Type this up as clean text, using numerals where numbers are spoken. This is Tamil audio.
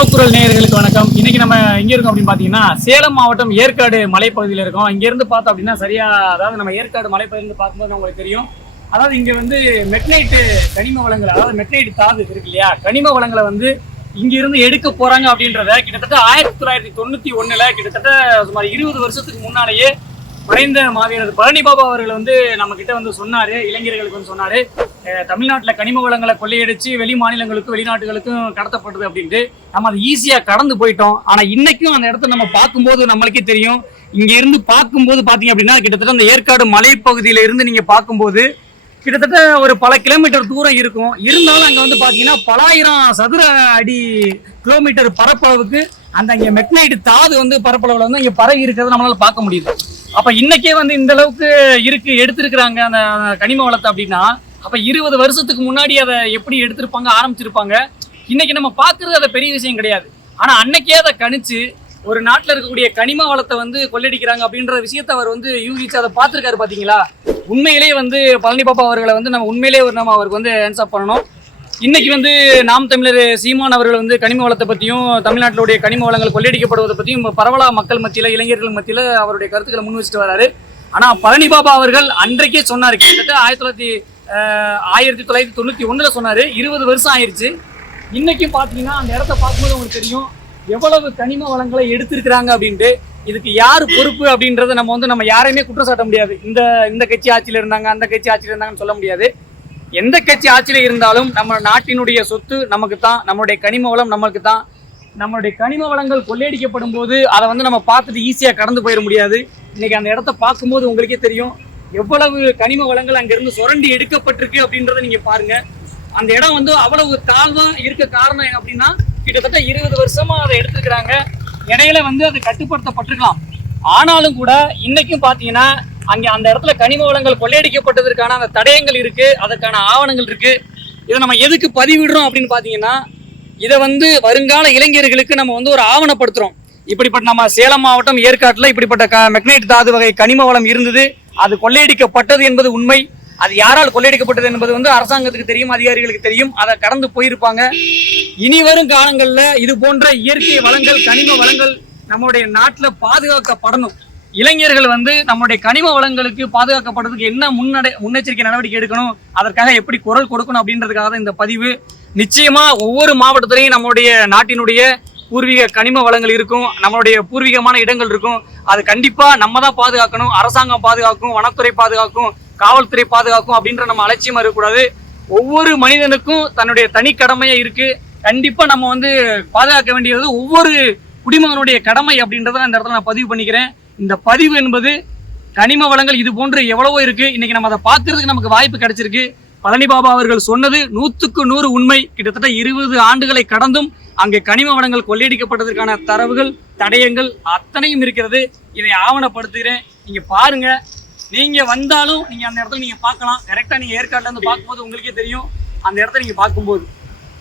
நம்ம குரல் நேயர்களுக்கு வணக்கம். இன்னைக்கு நம்ம எங்க இருக்கோம் அப்படின்னு பாத்தீங்கன்னா, சேலம் மாவட்டம் ஏற்காடு மலைப்பகுதியில் இருக்கோம். இங்க இருந்து பார்த்தோம் அப்படின்னா சரியா, அதாவது நம்ம ஏற்காடு மலைப்பகுதியிலிருந்து பார்க்கும்போது உங்களுக்கு தெரியும். அதாவது இங்க வந்து மெக்னைட்டு கனிம வளங்கள், அதாவது மெக்னைட்டு தாது இருக்கு இல்லையா, கனிம வளங்களை வந்து இங்க இருந்து எடுக்க போறாங்க அப்படின்றத கிட்டத்தட்ட 1991ல கிட்டத்தட்ட சுமார் 20 வருஷத்துக்கு முன்னாலேயே மறைந்த மாவீரர் பழனி பாபா அவர்கள் வந்து நம்ம கிட்ட வந்து சொன்னாரு, இளைஞர்களுக்கு வந்து சொன்னாரு, தமிழ்நாட்டில் கனிம வளங்களை கொள்ளையடிச்சு வெளி மாநிலங்களுக்கும் வெளிநாட்டுகளுக்கும் கடத்தப்படுது அப்படின்ட்டு. நம்ம அதை ஈஸியா கடந்து போயிட்டோம். ஆனா இன்னைக்கும் அந்த இடத்த நம்ம பார்க்கும்போது நம்மளுக்கே தெரியும். இங்க இருந்து பார்க்கும்போது பாத்தீங்க அப்படின்னா கிட்டத்தட்ட அந்த ஏற்காடு மலைப்பகுதியில இருந்து நீங்க பார்க்கும்போது கிட்டத்தட்ட ஒரு பல கிலோமீட்டர் தூரம் இருக்கும். இருந்தாலும் அங்க வந்து பாத்தீங்கன்னா பலாயிரம் சதுர அடி கிலோமீட்டர் பரப்பளவுக்கு அந்த இங்க மெக்னைட் தாது வந்து பரப்பளவுல வந்து இங்க பரவி இருக்கிறத நம்மளால பார்க்க முடியுது. அப்ப இன்னைக்கே வந்து இந்த அளவுக்கு இருக்கு எடுத்திருக்கிறாங்க அந்த கனிம வளத்தை அப்படின்னா, அப்ப 20 வருஷத்துக்கு முன்னாடி அதை எப்படி எடுத்திருப்பாங்க, ஆரம்பிச்சிருப்பாங்க. இன்னைக்கு நம்ம பாக்குறது அதை பெரிய விஷயம் கிடையாது. ஆனா அன்னைக்கே அதை கணிச்சு ஒரு நாட்டில் இருக்கக்கூடிய கனிம வளத்தை வந்து கொள்ளடிக்கிறாங்க அப்படின்ற விஷயத்த அவர் வந்து யூகிச்சு அதை பார்த்துருக்காரு. பாத்தீங்களா, உண்மையிலேயே வந்து பழனி பாபா அவர்களை வந்து நம்ம உண்மையிலேயே நம்ம அவருக்கு வந்து ஆன்சர் பண்ணணும். இன்னைக்கு வந்து நாம் தமிழர் சீமான் அவர்கள் வந்து கனிம வளத்தை பற்றியும் தமிழ்நாட்டிலுடைய கனிம வளங்கள் கொள்ளையடிக்கப்படுவதை பற்றியும் பரவலாக மக்கள் மத்தியில் இளைஞர்கள் மத்தியில் அவருடைய கருத்துக்களை முன் வச்சுட்டு வராரு. ஆனால் பழனி பாபா அவர்கள் அன்றைக்கே சொன்னார், கிட்டத்தட்ட 1991ல் சொன்னார். 20 வருஷம் ஆயிடுச்சு. இன்னைக்கும் பார்த்தீங்கன்னா அந்த இடத்த பார்க்கும்போது உங்களுக்கு தெரியும் எவ்வளவு கனிம வளங்களை எடுத்திருக்கிறாங்க அப்படின்ட்டு. இதுக்கு யார் பொறுப்பு அப்படின்றத நம்ம யாரையுமே குற்றம் சாட்ட முடியாது. இந்த கட்சி ஆட்சியில் இருந்தாங்க, அந்த கட்சி ஆட்சியில் இருந்தாங்கன்னு சொல்ல முடியாது. எந்த கட்சி ஆட்சியில் இருந்தாலும் நம்ம நாட்டினுடைய சொத்து நமக்கு தான், நம்மளுடைய கனிம வளம் நமக்கு தான். நம்மளுடைய கனிம வளங்கள் கொள்ளையடிக்கப்படும் போது அதை வந்து நம்ம பார்த்துட்டு ஈஸியாக கடந்து போயிட முடியாது. இன்னைக்கு அந்த இடத்த பார்க்கும்போது உங்களுக்கே தெரியும் எவ்வளவு கனிம வளங்கள் அங்கிருந்து சுரண்டி எடுக்கப்பட்டிருக்கு அப்படின்றத நீங்க பாருங்க. அந்த இடம் வந்து அவ்வளவு தாழ்வா இருக்க காரணம் அப்படின்னா கிட்டத்தட்ட 20 வருஷமா அதை எடுத்துக்கிறாங்க. இடையில வந்து அது கட்டுப்படுத்தப்பட்டிருக்கலாம். ஆனாலும் கூட இன்னைக்கும் பாத்தீங்கன்னா அங்கே அந்த இடத்துல கனிம வளங்கள் கொள்ளையடிக்கப்பட்டதற்கான அந்த தடயங்கள் இருக்கு, அதற்கான ஆவணங்கள் இருக்கு. இதை நம்ம எதுக்கு பதிவிடுறோம் அப்படின்னு பாத்தீங்கன்னா, இதை வந்து வருங்கால இளைஞர்களுக்கு நம்ம வந்து ஒரு ஆவணப்படுத்துறோம். இப்படிப்பட்ட நம்ம சேலம் மாவட்டம் ஏற்காட்டுல இப்படிப்பட்ட மெக்னைட் தாது வகை கனிம வளம் இருந்தது, அது கொள்ளையடிக்கப்பட்டது என்பது உண்மை. அது யாரால் கொள்ளையடிக்கப்பட்டது என்பது வந்து அரசாங்கத்துக்கு தெரியும், அதிகாரிகளுக்கு தெரியும். அதை கடந்து போயிருப்பாங்க. இனி வரும் காலங்கள்ல இது போன்ற இயற்கை வளங்கள், கனிம வளங்கள் நம்மளுடைய நாட்டில் பாதுகாக்கப்படணும். இளைஞர்கள் வந்து நம்முடைய கனிம வளங்களுக்கு பாதுகாக்கப்படுறதுக்கு என்ன முன்னெச்சரிக்கை நடவடிக்கை எடுக்கணும், அதற்காக எப்படி குரல் கொடுக்கணும் அப்படின்றதுக்காக தான் இந்த பதிவு. நிச்சயமா ஒவ்வொரு மாவட்டத்திலையும் நம்மளுடைய நாட்டினுடைய பூர்வீக கனிம வளங்கள் இருக்கும், நம்மளுடைய பூர்வீகமான இடங்கள் இருக்கும். அது கண்டிப்பா நம்ம தான் பாதுகாக்கணும். அரசாங்கம் பாதுகாக்கும், வனத்துறை பாதுகாக்கும், காவல்துறை பாதுகாக்கும் அப்படின்ற நம்ம அலட்சியம் இருக்கக்கூடாது. ஒவ்வொரு மனிதனுக்கும் தன்னுடைய தனி கடமையா இருக்கு. கண்டிப்பா நம்ம வந்து பாதுகாக்க வேண்டியது ஒவ்வொரு குடிமகனுடைய கடமை அப்படின்றத இந்த இடத்துல நான் பதிவு பண்ணிக்கிறேன். இந்த பதிவு என்பது கனிம வளங்கள் இது போன்று எவ்வளவோ இருக்கு. இன்னைக்கு நம்ம அதை பார்க்கறதுக்கு நமக்கு வாய்ப்பு கிடைச்சிருக்கு. பழனி பாபா அவர்கள் சொன்னது 100க்கு 100 உண்மை. கிட்டத்தட்ட 20 ஆண்டுகளை கடந்தும் அங்கே கனிம வளங்கள் கொள்ளையடிக்கப்பட்டதற்கான தரவுகள், தடயங்கள் அத்தனையும் இருக்கிறது. இதை ஆவணப்படுத்துகிறேன். நீங்க பாருங்க. நீங்க வந்தாலும் நீங்க அந்த இடத்துல நீங்க பார்க்கலாம். கரெக்டா நீங்க ஏற்காட்டுல இருந்து பார்க்கும்போது உங்களுக்கே தெரியும் அந்த இடத்த நீங்க பார்க்கும்போது